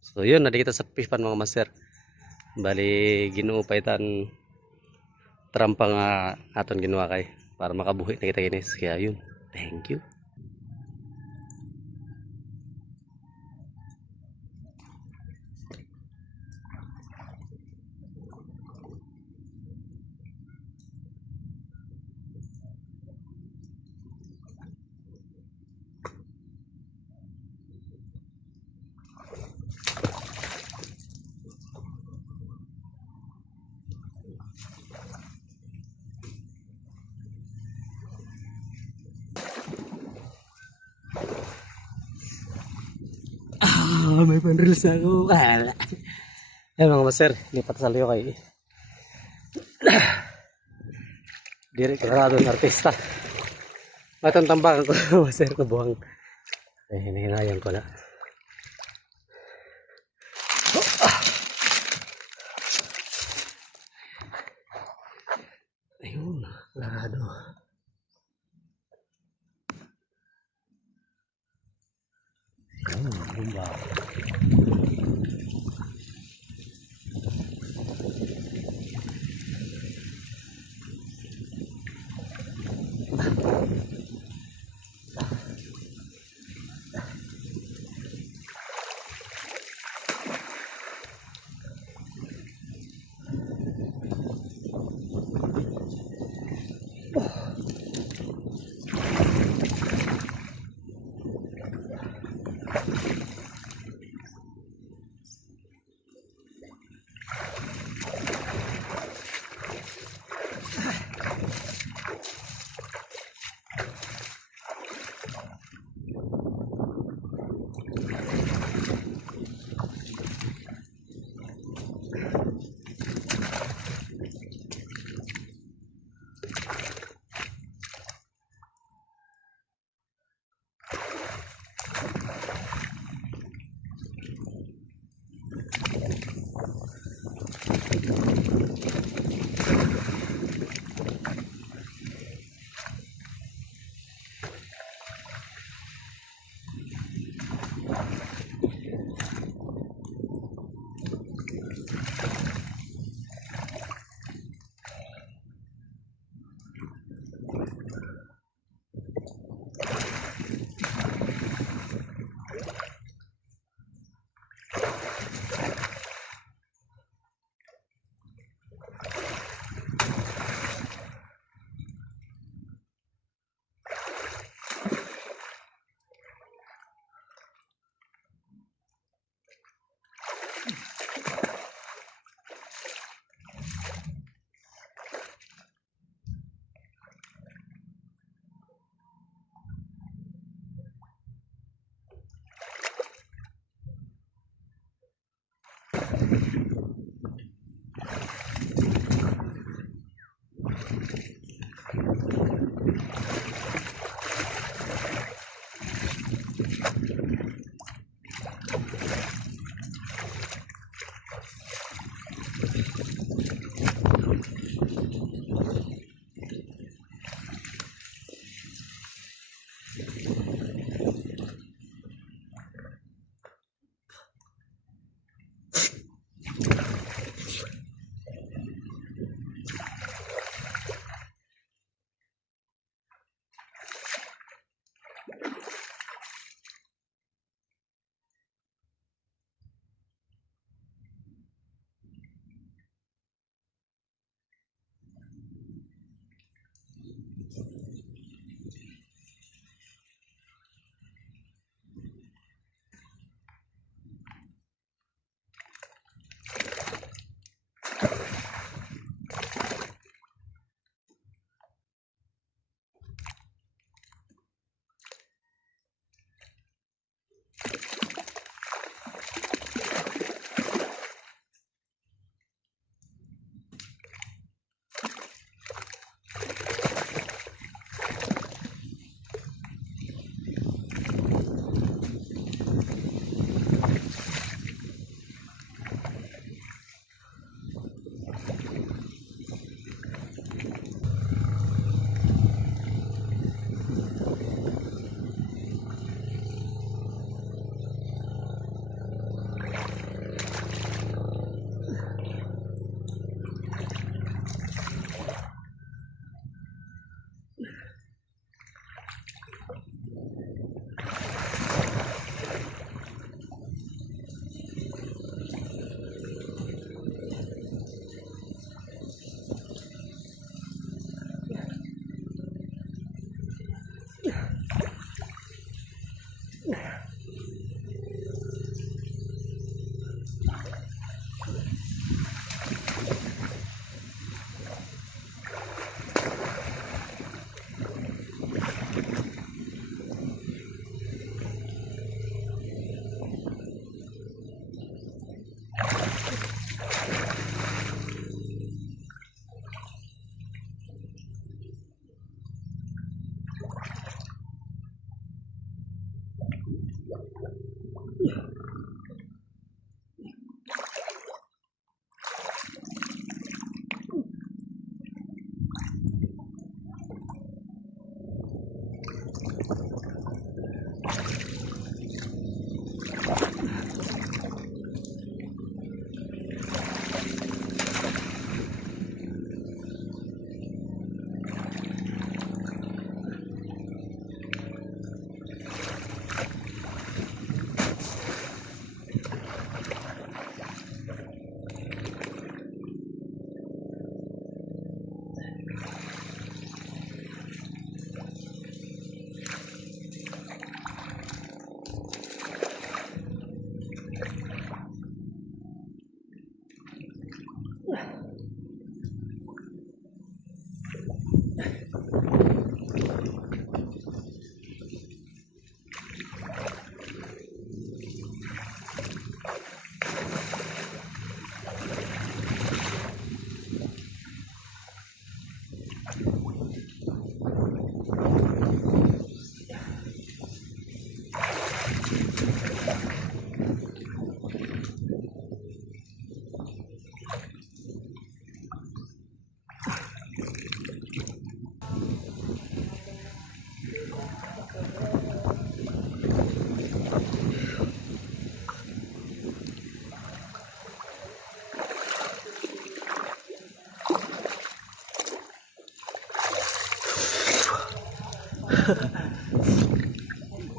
So yun, nadi kita sa fish pan mga master. Bali Ginoo pa itan trampa nga aton ginawa kay para makabuhi na kita ginis. Kaya yun. Thank you. May pan-reels na ako. Ayan mga master, lipat sa liyo kay diri karado ng artista. Matang tambakan ko master ko buhang. Hinahinayan ko na. Ayun, karado. Ayun, bumba.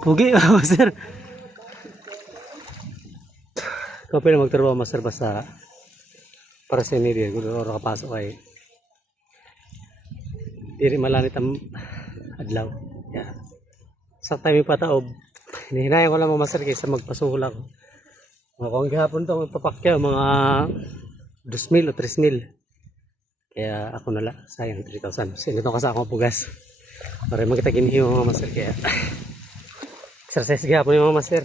Pugi, master. Kau pwede magtrabaho, master, basta para sa media. Kung ano kapasok ay diri malanit ang adlaw. Yeah. Sa time pataob, hinahinayang ko lang mga master kaysa magpasuhol ako. Mga kung gihapon to, magpapakyaw, mga 2,000 o 3,000. Kaya ako nala, sayang 3,000. Sino itong kasama ko pugas. Para makita ginihiyo mga master. Kaya exercise gihapon yung mga master.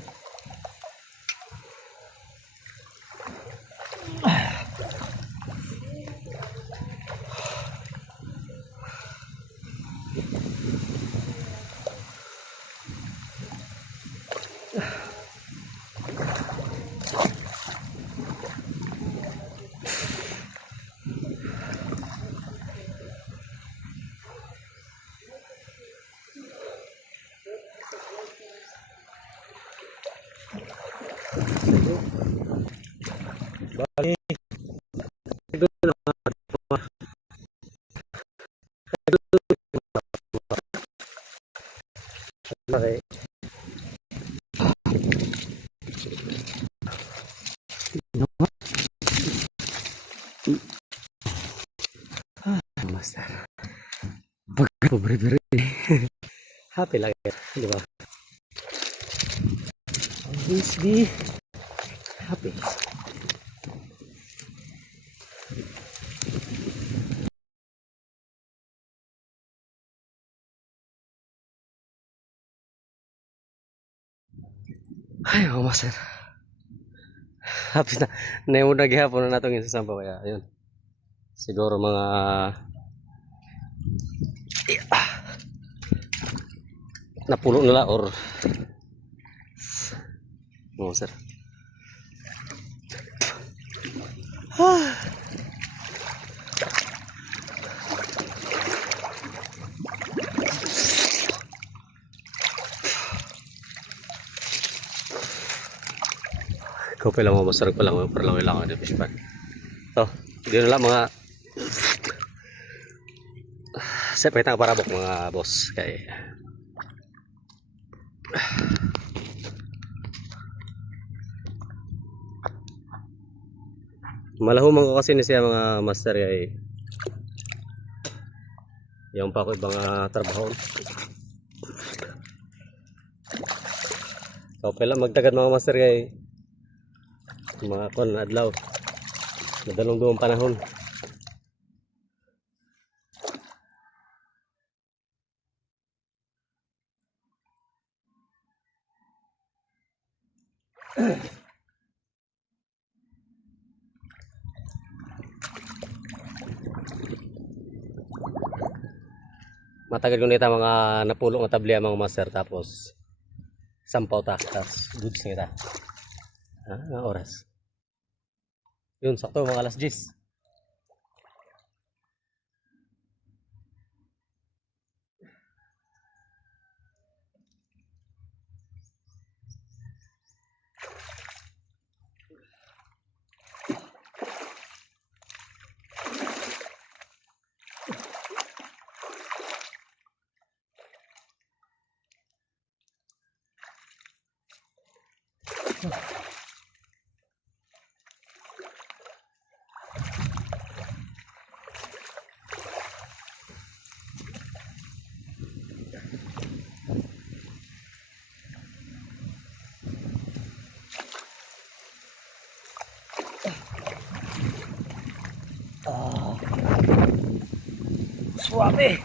Bali, okay. Master. Pobre-pobre. Happy lang yan, di ba? Always be happy. Ay, oh, master. Happy na. Naimo na gihapon na natong isasampa kaya ayun. Siguro mga napulo nila or master. Ikaw pa lang mga master ko lang para lang ilang ang fish pan. So, hindi na lang mga sepay tang parabok mga boss kay malahumang ko kasi ni siya mga master kay yung pa ko ibang trabaho. So pala magtagad mga master kay mga kon adlaw madalong duong panahon. Matagal ko nita mga napulong na tablia mga master tapos sampaw ta tas goods nita. Nga oras. Yun sakto mga alas 10. Ah, suabe.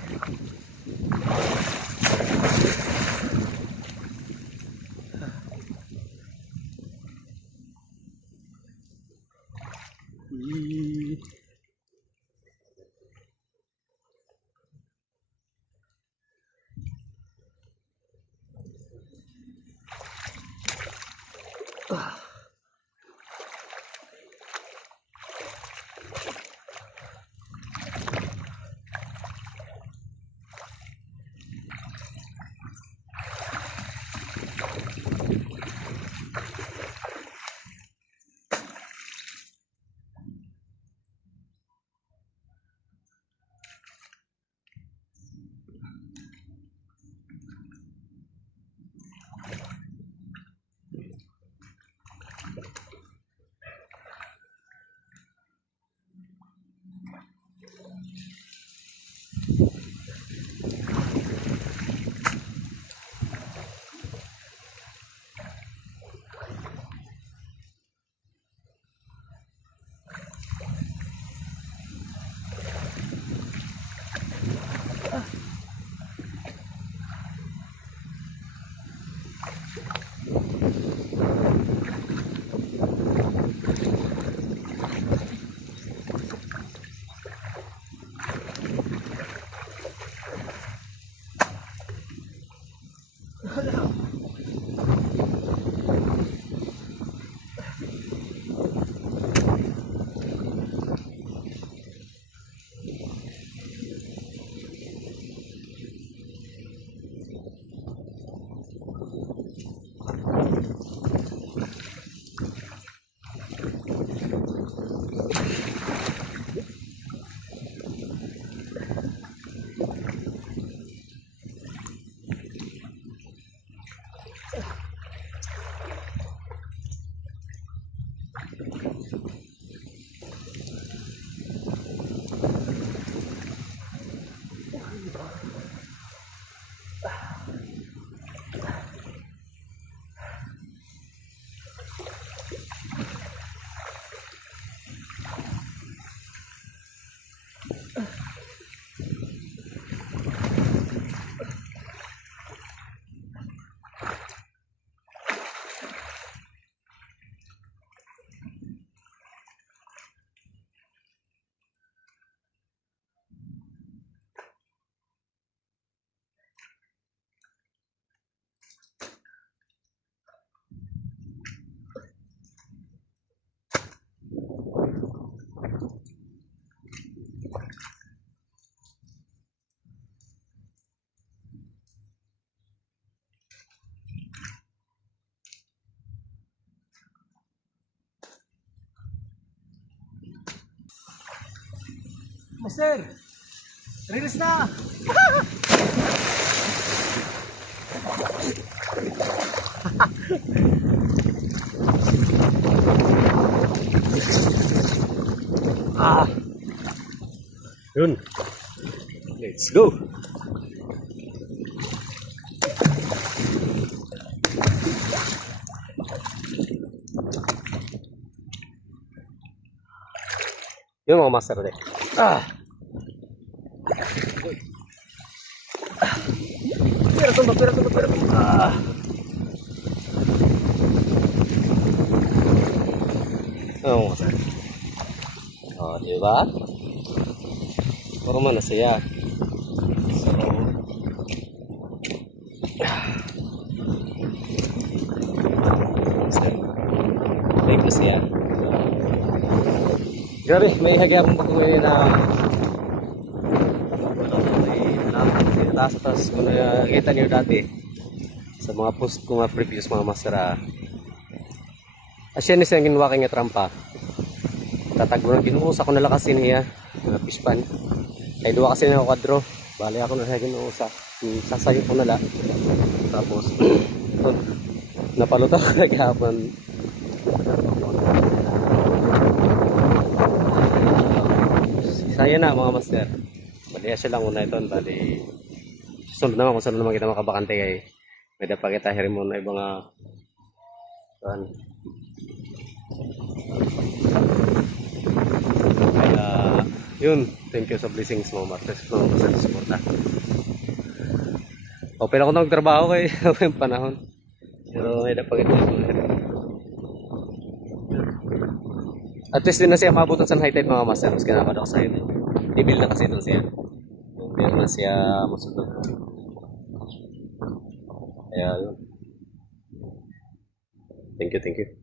Master, release na. Ah, yun. Let's go. Yun mga master ulit. Ah. Pira tumba. Ah. Oh, master. Oh, di ba? Puro man na siya. So, break na siya. Grabe, may hagyapon pa kung na taas kung nakikita niyo dati sa mga post ko nga previous mga master. Asya ni siyang ginawa kay nga trampa. Tatagbo ng ginuusa ko nalakasin niya fish pan. Ay duwa kasi na kwadro. Bali ako na sa ginuusa. Sasayo ko nala. Tapos napaluto ko naghapon. Saya na mga master. Bali siya lang una ito. Bali sunod naman kung saan naman kita makabakante kay may dapat kita hirin mo na ibang kaya Yun, thank you sa blessings mo, Martes, no, sa suporta. O, pero ako nagtrabaho kay yung panahon. Pero may napagod ko. At least din na siya mabutot sa high tide mga master. Mas kinakad ako sa iyo. Ibil na kasi ito siya. Meron na siya masundot. Kaya yun. Thank you, thank you.